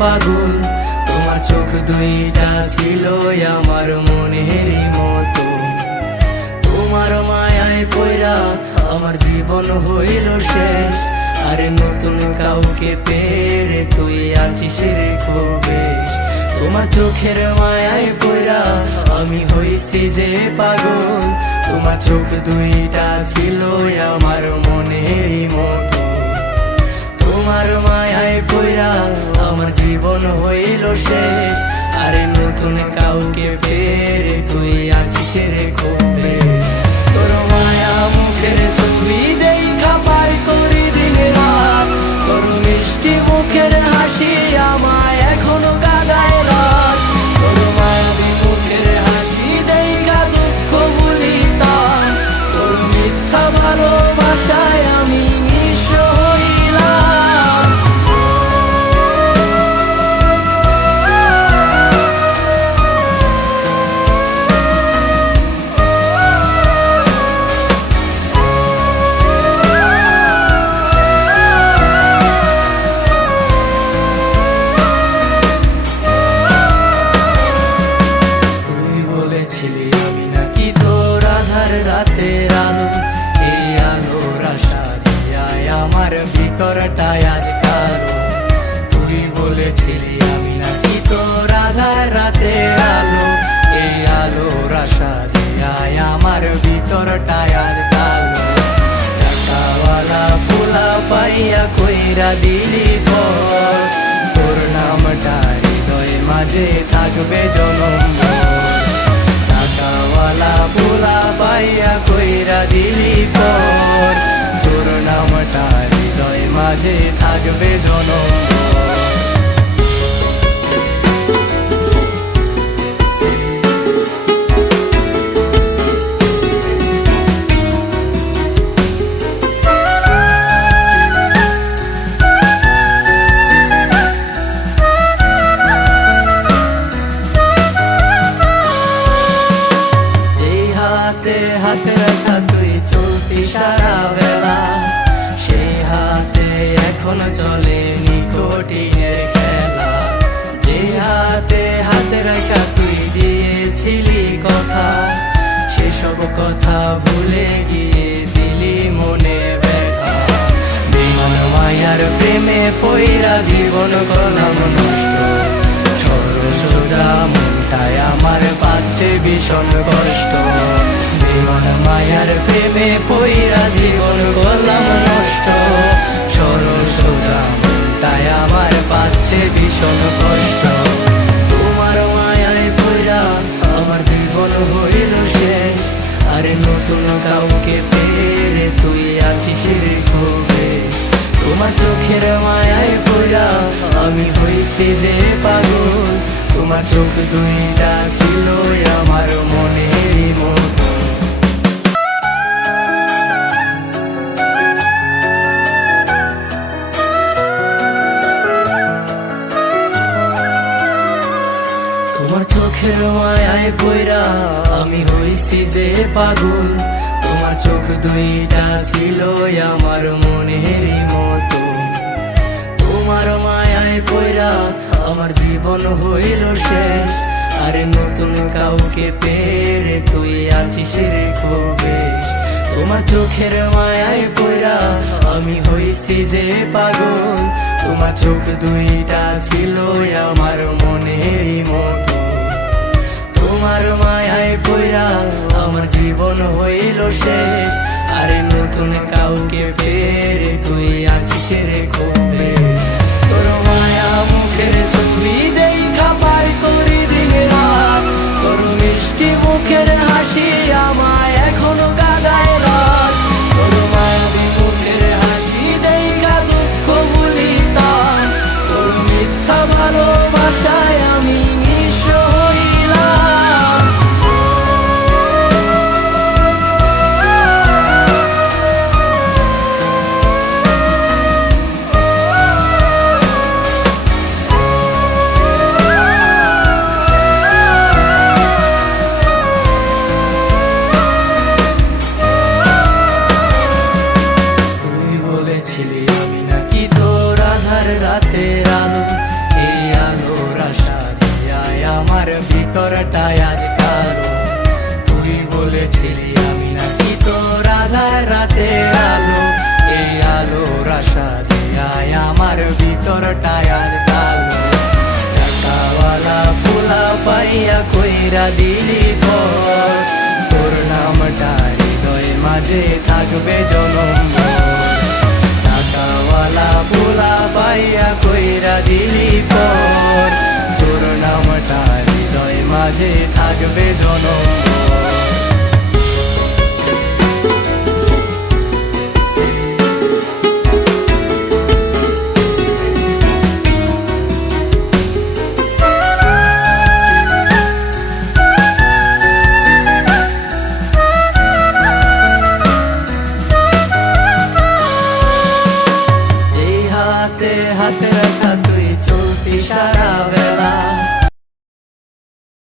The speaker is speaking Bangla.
পাগল। তোমার চোখ দুইটা ছিল আমার মনেরই মতো। তোমার মায়ায় পইরা আমার জীবন হইল শেষ। আরে নতুন কাউকে পেরে তুই আছিস রে খুব বেশ। তোমার চোখের মায়ায় পইরা আমি হইছি যে পাগল। তোমার চোখ দুইটা ছিল আমার মনেরই মতো। তোমার মায়ায় পইরা আমার জীবন হইল শেষ। আরে নতুন কাউকে পেরে তুই আছিস রে খুব বেশ। তোর মায়া মুখের ছবি দেখা পার করি দিন রাত। তোর মিষ্টি মুখের হাসি আমায় এখনো গাদায় রাত। তোর মায়াবী মুখের হাসি দেখা দুঃখ ভুলিতাম। তোর মিথ্যা ভালোবাসায় আমি নিঃস্ব হইলাম। আমি নাকি তোর আধার রাতের আলো। এই আলোর আশা দিয়ায় আমার ভিতরটায় আজ কালো। তুই বলেছিলি আমি নাকি তোর আধার রাতের আলো। এই আলোর আশা দিয়ায় আমার ভিতরটায় আজ কালো। টাকাওয়ালা পোলা পাইয়া কইরা দিলি পর। তোর নামটা হৃদয়ে মাঝে থাকবে জনম। টাকাওয়ালা পোলা পাইয়া কইরা দিলি পর। তোর নামটা হৃদয় মাঝে থাকবে জনম। হাতে রাখা তুই চলতি সারা বেলা। সেই হাতে এখন চলে নিকোটিনের খেলা। যে হাতে হাতে রাখা তুই দিয়েছিলি কথা। সেসব কথা ভুলে গিয়ে দিলি মনে ব্যথা। বিমান মায়ার প্রেমে পইরা জীবন করলাম নষ্ট। সোজা মনটায় আমার পাচ্ছে ভীষণ কষ্ট। বিমান মায়ার প্রেমে পইরা জীবন করলাম নষ্ট। সোজা মনটায় আমার পাচ্ছে ভীষণ কষ্ট। তোমার মায়ায় পইরা আমার জীবন হইল শেষ। আরে নতুন কাউকে পেরে তুই আছিস রে খুব বেশ। তোমার চোখের মায়ায় পইরা আমি হইছি যে পাগল। তোমার চোখ দুইটা ছিল আমার মনেরই মতো। তোমার চোখের মায়ায় পইরা আমি হইছি যে পাগল। তোমার চোখ দুইটা ছিল আমার মনেরই মতো। তোমার মায়ায় পইরা আমার জীবন হইল শেষ। আরে নতুন কাউকে পেরে তুই আছিস রে খুব বেশ। তোমার চোখের মায়ায় পইরা আমি হইছি যে পাগল। তোমার চোখ দুইটা ছিল আমার মনেরই মতো। তোমার মায়ায় পইরা আমার জীবন হইল শেষ। আরে নতুন কাউকে পেরে তুই আছিস রে খুব বেশ। তোর মায়া মুখের ছবি দেখা পার করি দিন রাত। তোর মিষ্টি মুখের হাসি আমায় এখনো গাদায় রাত। তোর মায়াবী মুখের হাসি দেখা দুঃখ ভুলিতাম। তোর মিথ্যা ভালোবাসায় আমি নিঃস্ব হইলাম। মনটায় আজ কালো। টাকাওয়ালা পোলা পাইয়া কইরা দিলি পর, তোর নামটা হৃদয় মাঝে থাকবে জনম ভর। টাকাওয়ালা পোলা পাইয়া কইরা দিলি পর, তোর নামটা হৃদয় মাঝে থাকবে জনম ভর। হাতে হাত রাখা